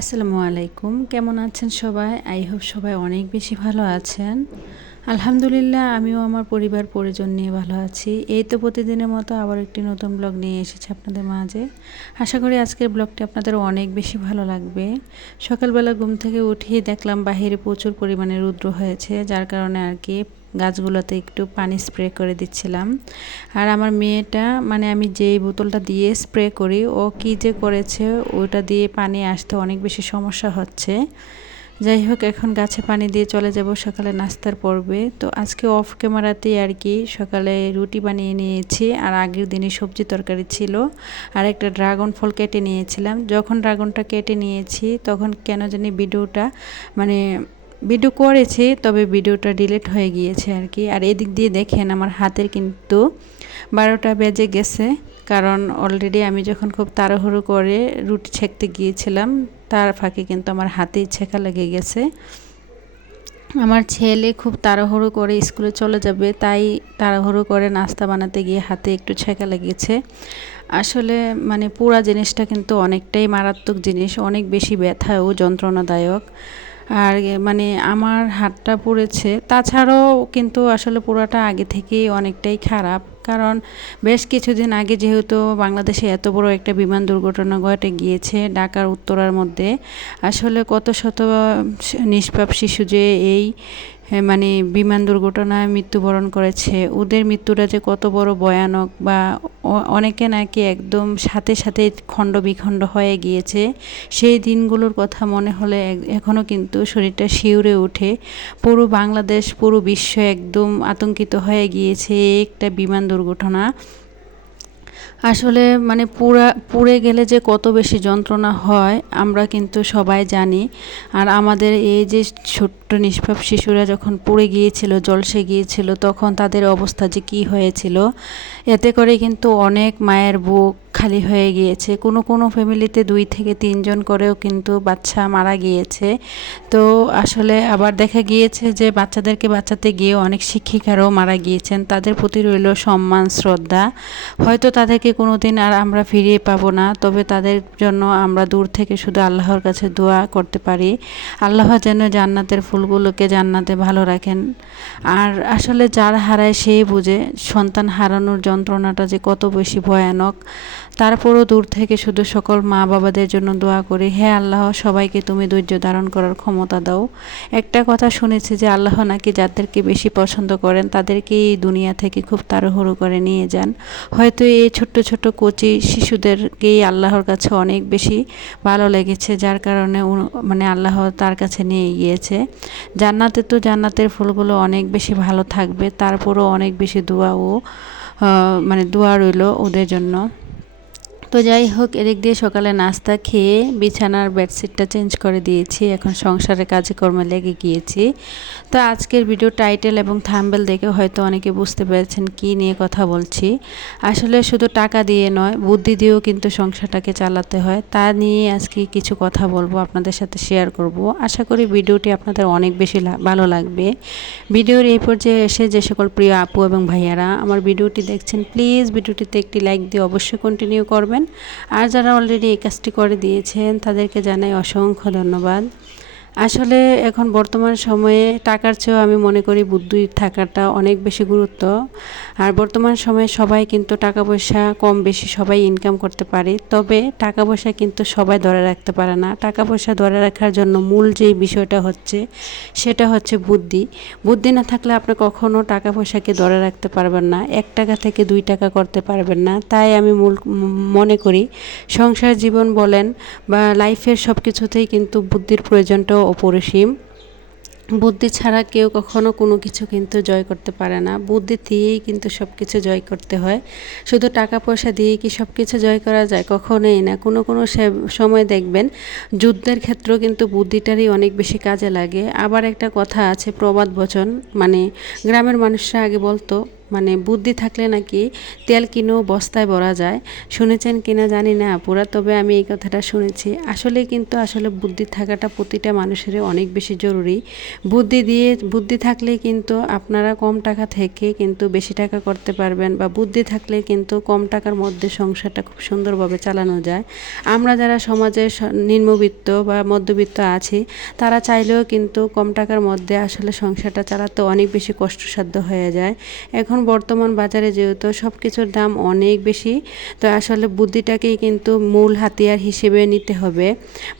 আসসালামু আলাইকুম। কেমন আছেন সবাই? আই হোপ সবাই অনেক বেশি ভালো আছেন। আলহামদুলিল্লাহ, আমিও আমার পরিবার, পরিজন নিয়ে ভালো আছি। এই তো প্রতিদিনের মতো আবার একটি নতুন ব্লগ নিয়ে এসেছি আপনাদের মাঝে। আশা করি আজকের ব্লগটি আপনাদের অনেক বেশি ভালো লাগবে। সকালবেলা ঘুম থেকে উঠিয়ে দেখলাম বাহিরে প্রচুর পরিমাণে রুদ্র হয়েছে, যার কারণে আর কি গাছগুলোতে একটু পানি স্প্রে করে দিচ্ছিলাম। আর আমার মেয়েটা মানে আমি যেই বোতলটা দিয়ে স্প্রে করি, ও কি যে করেছে, ওটা দিয়ে পানি আসতে অনেক বেশি সমস্যা হচ্ছে। যাই হোক, এখন গাছে পানি দিয়ে চলে যাব সকালে নাস্তার পর্বে। তো আজকে অফ ক্যামেরাতেই আর কি সকালে রুটি বানিয়ে নিয়েছি, আর আগের দিনে সবজি তরকারি ছিল। আর একটা ড্রাগন ফল কেটে নিয়েছিলাম। যখন ড্রাগনটা কেটে নিয়েছি, তখন কেন জানি ভিডিওটা মানে ভিডিও করেছি, তবে ভিডিওটা ডিলিট হয়ে গিয়েছে আর কি। আর এদিক দিয়ে দেখেন, আমার হাতের কিন্তু বারোটা বেজে গেছে। কারণ অলরেডি আমি যখন খুব তাড়াহুড়ো করে রুটি ছেঁকতে গিয়েছিলাম তার ফাঁকে কিন্তু আমার হাতেই ছেঁকা লেগে গেছে। আমার ছেলে খুব তাড়াহুড়ো করে স্কুলে চলে যাবে, তাই তাড়াহুড়ো করে নাস্তা বানাতে গিয়ে হাতে একটু ছেঁকা লেগেছে। আসলে মানে পুরা জিনিসটা কিন্তু অনেকটাই মারাত্মক জিনিস, অনেক বেশি ব্যথা ও যন্ত্রণাদায়ক। আর মানে আমার হাতটা পড়েছে, তাছাড়াও কিন্তু আসলে পুরাটা আগে থেকেই অনেকটাই খারাপ। কারণ বেশ কিছুদিন আগে যেহেতু বাংলাদেশে এত বড় একটা বিমান দুর্ঘটনা ঘটে গিয়েছে ঢাকার উত্তরার মধ্যে, আসলে কত শত নিষ্পাপ শিশু যে এই মানে বিমান দুর্ঘটনায় মৃত্যুবরণ করেছে। ওদের মৃত্যুটা যে কত বড় ভয়ানক বা অনেকে নাকি একদম সাথে সাথে খণ্ড বিখণ্ড হয়ে গিয়েছে। সেই দিনগুলোর কথা মনে হলে এখনও কিন্তু শরীরটা শিউরে ওঠে। পুরো বাংলাদেশ, পুরো বিশ্ব একদম আতঙ্কিত হয়ে গিয়েছে একটা বিমান দুর্ঘটনা। আসলে মানে পুরা, পুড়ে গেলে যে কত বেশি যন্ত্রণা হয়, আমরা কিন্তু সবাই জানি। আর আমাদের এই যে ছোট্ট নিষ্পাপ শিশুরা যখন পুড়ে গিয়েছিল, জলসে গিয়েছিল, তখন তাদের অবস্থা যে কী হয়েছিল, এতে করে কিন্তু অনেক মায়ের বুক খালি হয়ে গিয়েছে। কোনো কোনো ফ্যামিলিতে দুই থেকে তিনজন করেও কিন্তু বাচ্চা মারা গিয়েছে। তো আসলে আবার দেখা গিয়েছে যে বাচ্চাদেরকে বাচ্চাতে গিয়ে অনেক শিক্ষিকারাও মারা গিয়েছেন। তাদের প্রতি রইল সম্মান, শ্রদ্ধা। হয়তো তাদেরকে কোনো দিন আর আমরা ফিরিয়ে পাবো না, তবে তাদের জন্য আমরা দূর থেকে শুধু আল্লাহর কাছে দোয়া করতে পারি। আল্লাহ যেন জান্নাতের ফুলগুলোকে জান্নাতে ভালো রাখেন। আর আসলে যার হারায় সেই বুঝে, সন্তান হারানোর যন্ত্রণাটা যে কত বেশি ভয়ানক। তারপরও দূর থেকে শুধু সকল মা বাবাদের জন্য দোয়া করি হ্যাঁ আল্লাহ, সবাইকে তুমি ধৈর্য ধারণ করার ক্ষমতা দাও। একটা কথা শুনেছি যে আল্লাহ নাকি যাদেরকে বেশি পছন্দ করেন তাদেরকে এই দুনিয়া থেকে খুব তাড়াহুড়ো করে নিয়ে যান। হয়তো এই ছোট্ট ছোট্ট কচি শিশুদেরকেই আল্লাহর কাছে অনেক বেশি ভালো লেগেছে, যার কারণে মানে আল্লাহ তার কাছে নিয়ে গিয়েছে জান্নাতে তো জান্নাতের ফুলগুলো অনেক বেশি ভালো থাকবে, তারপরও অনেক বেশি দোয়া ও মানে দোয়া রইল ওদের জন্য। তো যাই হোক, এদিক দিয়ে সকালে নাস্তা খেয়ে বিছানার বেডশিটটা চেঞ্জ করে দিয়েছি। এখন সংসারে কাজে কর্মে লেগে গিয়েছি। তো আজকের ভিডিও টাইটেল এবং থাম্বেল দেখে হয়তো অনেকে বুঝতে পেরেছেন কি নিয়ে কথা বলছি। আসলে শুধু টাকা দিয়ে নয়, বুদ্ধি দিয়েও কিন্তু সংসারটাকে চালাতে হয়। তা নিয়ে আজকে কিছু কথা বলব, আপনাদের সাথে শেয়ার করব। আশা করি ভিডিওটি আপনাদের অনেক বেশি ভালো লাগবে। ভিডিওর এই পর্যায়ে এসে যে সকল প্রিয় আপু এবং ভাইয়ারা আমার ভিডিওটি দেখছেন প্লিজ ভিডিওটিতে একটি লাইক দিয়ে অবশ্যই কন্টিনিউ করবেন। আর যারা অলরেডি এই কাজটি করে দিয়েছেন তাদেরকে জানাই অসংখ্য ধন্যবাদ। আসলে এখন বর্তমান সময়ে টাকার চেয়েও আমি মনে করি বুদ্ধি থাকাটা অনেক বেশি গুরুত্ব। আর বর্তমান সময়ে সবাই কিন্তু টাকা পয়সা কম বেশি সবাই ইনকাম করতে পারে। তবে টাকা পয়সা কিন্তু সবাই ধরে রাখতে পারে না। টাকা পয়সা ধরে রাখার জন্য মূল যেই বিষয়টা হচ্ছে, সেটা হচ্ছে বুদ্ধি। বুদ্ধি না থাকলে আপনি কখনও টাকা পয়সাকে ধরে রাখতে পারবেন না। এক টাকা থেকে দুই টাকা করতে পারবেন না। তাই আমি মূল, মনে করি, সংসার জীবন বলেন বা লাইফের সব কিছুতেই কিন্তু বুদ্ধির প্রয়োজনটাও অপরিসীম বুদ্ধি ছাড়া কেউ কখনো কোনো কিছু কিন্তু জয় করতে পারে না। বুদ্ধি দিয়েই কিন্তু সব কিছু জয় করতে হয়। শুধু টাকা পয়সা দিয়ে কি সব কিছু জয় করা যায়? কখনোই না। কোনো কোনো সময় দেখবেন যুদ্ধের ক্ষেত্রেও কিন্তু বুদ্ধিটারই অনেক বেশি কাজে লাগে। আবার একটা কথা আছে, প্রবাদ বচন। মানে গ্রামের মানুষরা আগে বলতো মানে বুদ্ধি থাকলে নাকি তেল কিনেও বস্তায় ভরা যায়। শুনেছেন কিনা জানি না, পুরা তবে আমি এই কথাটা শুনেছি। আসলে কিন্তু আসলে বুদ্ধি থাকাটা প্রতিটা মানুষেরই অনেক বেশি জরুরি। বুদ্ধি দিয়ে, বুদ্ধি থাকলে কিন্তু আপনারা কম টাকা থেকে কিন্তু বেশি টাকা করতে পারবেন বা বুদ্ধি থাকলে কিন্তু কম টাকার মধ্যে সংসারটা খুব সুন্দরভাবে চালানো যায়। আমরা যারা সমাজে নিম্নবিত্ত বা মধ্যবিত্ত আছি, তারা চাইলেও কিন্তু কম টাকার মধ্যে আসলে সংসারটা চালাতে অনেক বেশি কষ্টসাধ্য হয়ে যায়। এখন বর্তমান বাজারে যেহেতু সব কিছুর দাম অনেক বেশি, তো আসলে বুদ্ধিটাকেই কিন্তু মূল হাতিয়ার হিসেবে নিতে হবে।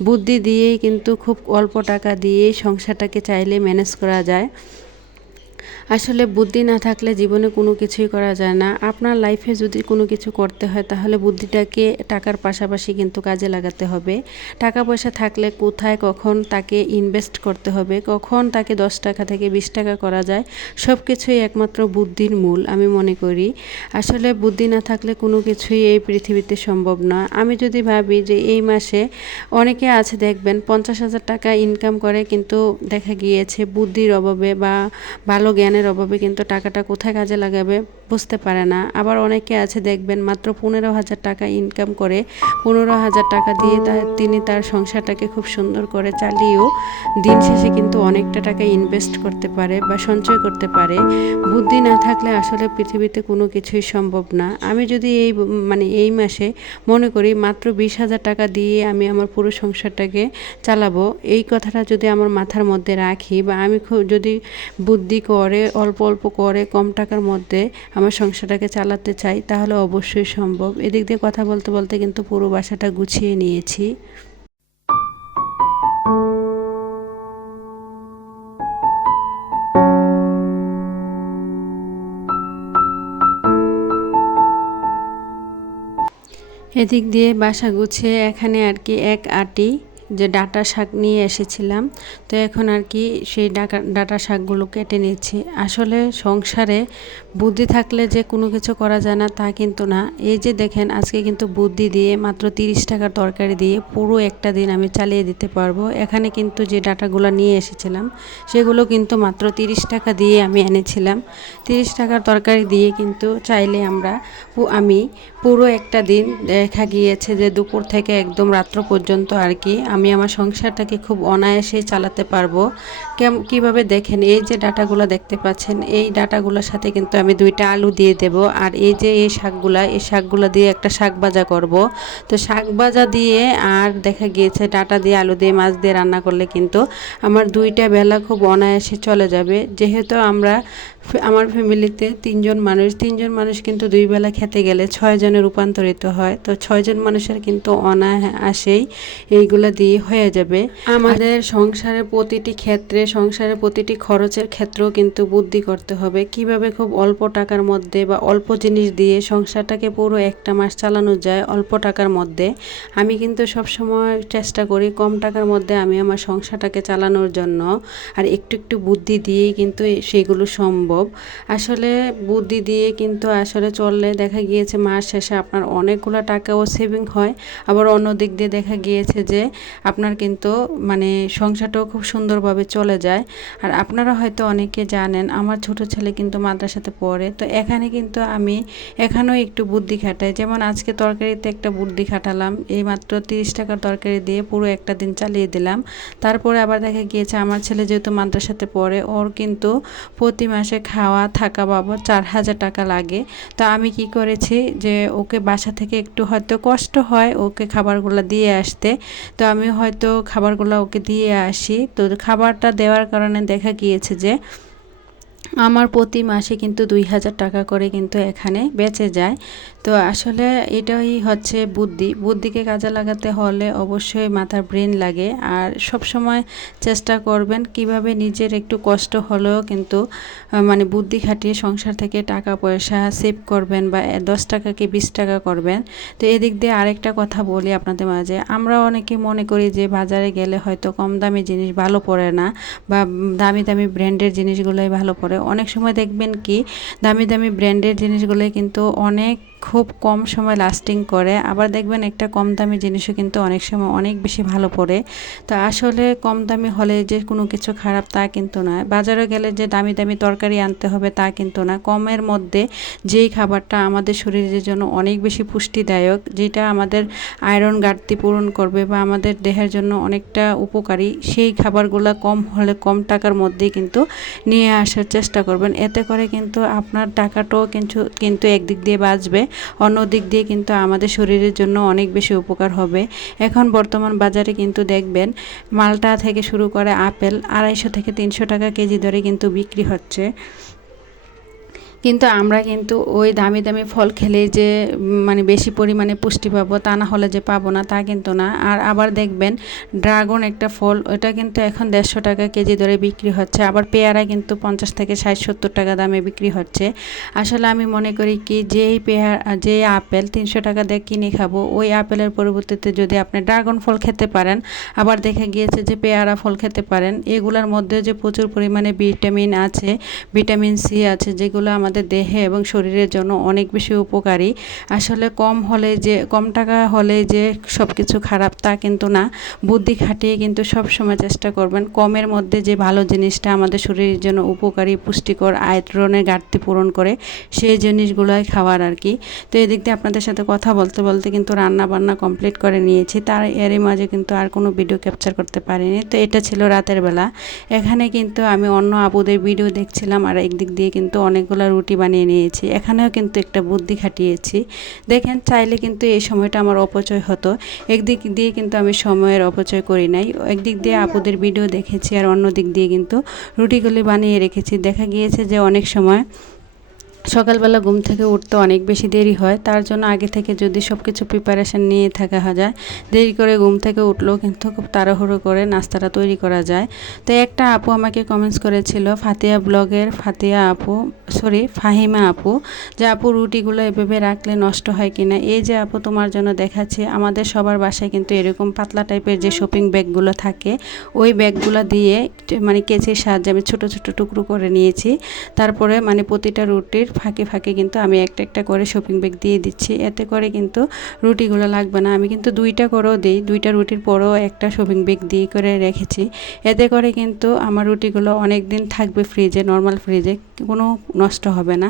বুদ্ধি দিয়েই কিন্তু খুব অল্প টাকা দিয়ে সংসারটাকে চাইলে ম্যানেজ করা যায়। আসলে বুদ্ধি না থাকলে জীবনে কোনো কিছুই করা যায় না। আপনার লাইফে যদি কোনো কিছু করতে হয়, তাহলে বুদ্ধিটাকে টাকার পাশাপাশি কিন্তু কাজে লাগাতে হবে। টাকা পয়সা থাকলে কোথায় কখন তাকে ইনভেস্ট করতে হবে, কখন তাকে দশ টাকা থেকে বিশ টাকা করা যায় সব কিছুই একমাত্র বুদ্ধির মূল, আমি মনে করি। আসলে বুদ্ধি না থাকলে কোনো কিছুই এই পৃথিবীতে সম্ভব নয় আমি যদি ভাবি যে এই মাসে অনেকে আছে, দেখবেন পঞ্চাশ হাজার টাকা ইনকাম করে, কিন্তু দেখা গিয়েছে বুদ্ধির অভাবে বা ভালো জ্ঞানের অভাবে কিন্তু টাকাটা কোথায় কাজে লাগাবে? বুঝতে পারে না। আবার অনেকে আছে, দেখবেন মাত্র পনেরো হাজার টাকা ইনকাম করে। পনেরো হাজার টাকা দিয়ে তিনি তার সংসারটাকে খুব সুন্দর করে চালিয়েও দিন শেষে কিন্তু অনেকটা টাকা ইনভেস্ট করতে পারে বা সঞ্চয় করতে পারে। বুদ্ধি না থাকলে আসলে পৃথিবীতে কোনো কিছুই সম্ভব না। আমি যদি এই মানে এই মাসে মনে করি মাত্র বিশ হাজার টাকা দিয়ে আমি আমার পুরো সংসারটাকে চালাবো, এই কথাটা যদি আমার মাথার মধ্যে রাখি বা আমি খুব যদি বুদ্ধি করে, অল্প অল্প করে কম টাকার মধ্যে আমার সংসারটাকে চালাতে চাই, তাহলে অবশ্যই সম্ভব। এদিক দিয়ে কথা বলতে বলতে কিন্তু পুরো বাসাটা গুছিয়ে নিয়েছি। এদিক দিয়ে বাসা গুছিয়ে এখানে আর কি এক আটি যে ডাটা শাক নিয়ে এসেছিলাম, তো এখন আর কি সেই ডাকা, ডাটা শাকগুলো কেটে নিচ্ছি। আসলে সংসারে বুদ্ধি থাকলে যে কোনো কিছু করা যায় না, তা কিন্তু না। এই যে দেখেন, আজকে কিন্তু বুদ্ধি দিয়ে মাত্র তিরিশ টাকার তরকারি দিয়ে পুরো একটা দিন আমি চালিয়ে দিতে পারব। এখানে কিন্তু যে ডাটাগুলো নিয়ে এসেছিলাম, সেগুলো কিন্তু মাত্র তিরিশ টাকা দিয়ে আমি এনেছিলাম। তিরিশ টাকার তরকারি দিয়ে কিন্তু চাইলে আমরা আমি পুরো একটা দিন দেখা গিয়েছে যে দুপুর থেকে একদম রাত্র পর্যন্ত আর কি আমি আমার সংসারটাকে খুব অনায়াসেই চালাতে পারব। কেম, কীভাবে দেখেন, এই যে ডাটাগুলো দেখতে পাচ্ছেন, এই ডাটাগুলোর সাথে কিন্তু আমি দুইটা আলু দিয়ে দেব আর এই যে এই শাকগুলা, এই শাকগুলো দিয়ে একটা শাক ভাজা করব। তো শাক ভাজা দিয়ে আর দেখা গিয়েছে ডাটা দিয়ে আলু দিয়ে, মাছ দিয়ে রান্না করলে কিন্তু আমার দুইটা বেলা খুব অনায়াসে চলে যাবে। যেহেতু আমরা আমার ফ্যামিলিতে তিনজন মানুষ তিনজন মানুষ কিন্তু দুই বেলা খেতে গেলে ছয়জনে রূপান্তরিত হয়। তো ছয়জন মানুষের কিন্তু অনায়াসেই এইগুলো দিয়ে হয়ে যাবে। আমাদের সংসারে প্রতিটি ক্ষেত্রে, সংসারে প্রতিটি খরচের ক্ষেত্রেও কিন্তু বুদ্ধি করতে হবে। কীভাবে খুব অল্প টাকার মধ্যে বা অল্প জিনিস দিয়ে সংসারটাকে পুরো একটা মাস চালানো যায় অল্প টাকার মধ্যে, আমি কিন্তু সব সময় চেষ্টা করি কম টাকার মধ্যে আমি আমার সংসারটাকে চালানোর জন্য। আর একটু একটু বুদ্ধি দিয়েই কিন্তু সেগুলো সম্ভব। আসলে বুদ্ধি দিয়ে কিন্তু আসলে চললে দেখা গিয়েছে মাস শেষে আপনার অনেকগুলো টাকাও সেভিং হয়। আবার অন্য দিক দিয়ে দেখা গিয়েছে যে আপনার কিন্তু মানে সংসারটাও খুব সুন্দরভাবে চলে যায়। আর আপনারা হয়তো অনেকে জানেন, আমার ছোট ছেলে কিন্তু মাদ্রাসাতে পড়ে। তো এখানে কিন্তু আমি এখানেও একটু বুদ্ধি খাটাই। যেমন আজকে তরকারিতে একটা বুদ্ধি খাটালাম, এই মাত্র তিরিশ টাকার তরকারি দিয়ে পুরো একটা দিন চালিয়ে দিলাম। তারপরে আবার দেখা গিয়েছে, আমার ছেলে যেহেতু মাদ্রাসাতে পড়ে, ওর কিন্তু প্রতি মাসে খাওয়া থাকা বাবদ চার হাজার টাকা লাগে। তো আমি কি করেছি যে, ওকে বাসা থেকে একটু হয়তো কষ্ট হয় ওকে খাবারগুলো দিয়ে আসতে। তো আমি হয়তো খাবারগুলো ওকে দিয়ে আসি। তো খাবারটা দেওয়ার কারণে দেখা গিয়েছে যে আমার প্রতি মাসে কিন্তু দুই হাজার টাকা করে কিন্তু এখানে বেঁচে যায়। তো আসলে এটাই হচ্ছে বুদ্ধি। বুদ্ধিকে কাজে লাগাতে হলে অবশ্যই মাথার ব্রেন লাগে। আর সব সময় চেষ্টা করবেন কীভাবে নিজের একটু কষ্ট হলেও কিন্তু মানে বুদ্ধি খাটিয়ে সংসার থেকে টাকা পয়সা সেভ করবেন বা দশ টাকাকে বিশ টাকা করবেন। তো এদিক দিয়ে আরেকটা কথা বলি আপনাদের মাঝে। আমরা অনেকে মনে করি যে বাজারে গেলে হয়তো কম দামি জিনিস ভালো পড়ে না বা দামি দামি ব্র্যান্ডের জিনিসগুলোই ভালো পড়ে। অনেক সময় দেখবেন কি দামি দামি ব্র্যান্ডের জিনিসগুলো কিন্তু অনেক খুব কম সময় লাস্টিং করে। আবার দেখবেন একটা কম দামি জিনিসও কিন্তু অনেক সময় অনেক বেশি ভালো পড়ে। তো আসলে কম দামি হলে যে কোনো কিছু খারাপ তা কিন্তু নয়। বাজারে গেলে যে দামি দামি তরকারি আনতে হবে তা কিন্তু না। কমের মধ্যে যেই খাবারটা আমাদের শরীরের জন্য অনেক বেশি পুষ্টিদায়ক, যেটা আমাদের আয়রন ঘাটতি পূরণ করবে বা আমাদের দেহের জন্য অনেকটা উপকারী, সেই খাবারগুলো কম হলে কম টাকার মধ্যেই কিন্তু নিয়ে আসার চেষ্টা করবেন। এতে করে কিন্তু আপনার টাকাটাও কিন্তু কিন্তু একদিক দিয়ে বাঁচবে। অন্য দিক দিয়ে কিন্তু আমাদের শরীরের জন্য অনেক বেশি উপকার হবে। এখন বর্তমান বাজারে কিন্তু দেখবেন, মালটা থেকে শুরু করে আপেল আড়াইশো থেকে তিনশো টাকা কেজি দরে কিন্তু বিক্রি হচ্ছে। কিন্তু আমরা কিন্তু ওই দামি দামি ফল খেলে যে মানে বেশি পরিমাণে পুষ্টি পাবো তা না হলে যে পাবো না তা কিন্তু না। আর আবার দেখবেন ড্রাগন একটা ফল, ওটা কিন্তু এখন দেড়শো টাকা কেজি ধরে বিক্রি হচ্ছে। আবার পেয়ারা কিন্তু পঞ্চাশ থেকে ষাট, সত্তর টাকা দামে বিক্রি হচ্ছে। আসলে আমি মনে করি কি, যেই পেয়ারা যে আপেল তিনশো টাকা দিয়ে কিনে খাব, ওই আপেলের পরিবর্তিতে যদি আপনি ড্রাগন ফল খেতে পারেন, আবার দেখা গিয়েছে যে পেয়ারা ফল খেতে পারেন, এগুলোর মধ্যে যে প্রচুর পরিমাণে ভিটামিন আছে, ভিটামিন সি আছে, যেগুলো আমাদের আমাদের দেহে এবং শরীরের জন্য অনেক বেশি উপকারী। আসলে কম হলে যে, কম টাকা হলে যে সব কিছু খারাপ তা কিন্তু না। বুদ্ধি খাটিয়ে কিন্তু সব সময় চেষ্টা করবেন। কমের মধ্যে যে ভালো জিনিসটা আমাদের শরীরের জন্য উপকারী, পুষ্টিকর আয়রনের ঘাটতি পূরণ করে, সেই জিনিসগুলোই খাওয়ার আর কি। তো এদিক দিয়ে আপনাদের সাথে কথা বলতে বলতে কিন্তু রান্না বান্না কমপ্লিট করে নিয়েছি। তার এরই মাঝে কিন্তু আর কোনো ভিডিও ক্যাপচার করতে পারিনি। তো এটা ছিল রাতের বেলা। এখানে কিন্তু আমি অন্য আপুদের ভিডিও দেখছিলাম আর একদিক দিয়ে কিন্তু অনেকগুলো রুটি বানিয়ে নিয়েছি, এখানেও কিন্তু একটা বুদ্ধি খাটিয়েছি। দেখেন, চাইলে কিন্তু এই সময়টা আমার অপচয় হতো। একদিক দিয়ে কিন্তু আমি সময়ের অপচয় করি নাই। একদিক দিয়ে আপুদের ভিডিও দেখেছি আর অন্য দিক দিয়ে কিন্তু রুটিগুলি বানিয়ে রেখেছি। দেখা গিয়েছে যে অনেক সময় সকালবেলা ঘুম থেকে উঠতে অনেক বেশি দেরি হয়। তার জন্য আগে থেকে যদি সব কিছু প্রিপারেশান নিয়ে থাকা যায়, দেরি করে ঘুম থেকে উঠলেও কিন্তু খুব তাড়াহুড়ো করে নাস্তাটা তৈরি করা যায়। তো একটা আপু আমাকে কমেন্টস করেছিল ফাতিয়া ব্লগের ফাতিয়া আপু সরি ফাহিমা আপু, যে আপু রুটিগুলো এভাবে রাখলে নষ্ট হয় কিনা? এই যে আপু তোমার জন্য দেখাচ্ছি, আমাদের সবার বাসায় কিন্তু এরকম পাতলা টাইপের যে শপিং ব্যাগগুলো থাকে, ওই ব্যাগগুলো দিয়ে মানে কেচির সাহায্যে আমি ছোটো ছোটো টুকরো করে নিয়েছি। তারপরে মানে প্রতিটা রুটির ফাঁকে ফাঁকে কিন্তু আমি একটা একটা করে শপিং ব্যাগ দিয়ে দিচ্ছি। এতে করে কিন্তু রুটিগুলো লাগবে না। আমি কিন্তু দুইটা করেও দিই, দুইটা রুটির পরেও একটা শপিং ব্যাগ দিয়ে করে রেখেছি। এতে করে কিন্তু আমার রুটিগুলো অনেক দিন থাকবে ফ্রিজে নর্মাল ফ্রিজে কোনো নষ্ট হবে না।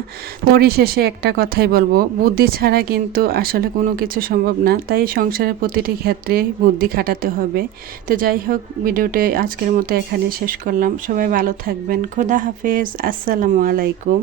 পরিশেষে একটা কথাই বলব, বুদ্ধি ছাড়া কিন্তু আসলে কোনো কিছু সম্ভব না। তাই সংসারের প্রতিটি ক্ষেত্রে বুদ্ধি খাটাতে হবে। তো যাই হোক, ভিডিওটি আজকের মতো এখানে শেষ করলাম। সবাই ভালো থাকবেন। খোদা হাফেজ। আসসালামু আলাইকুম।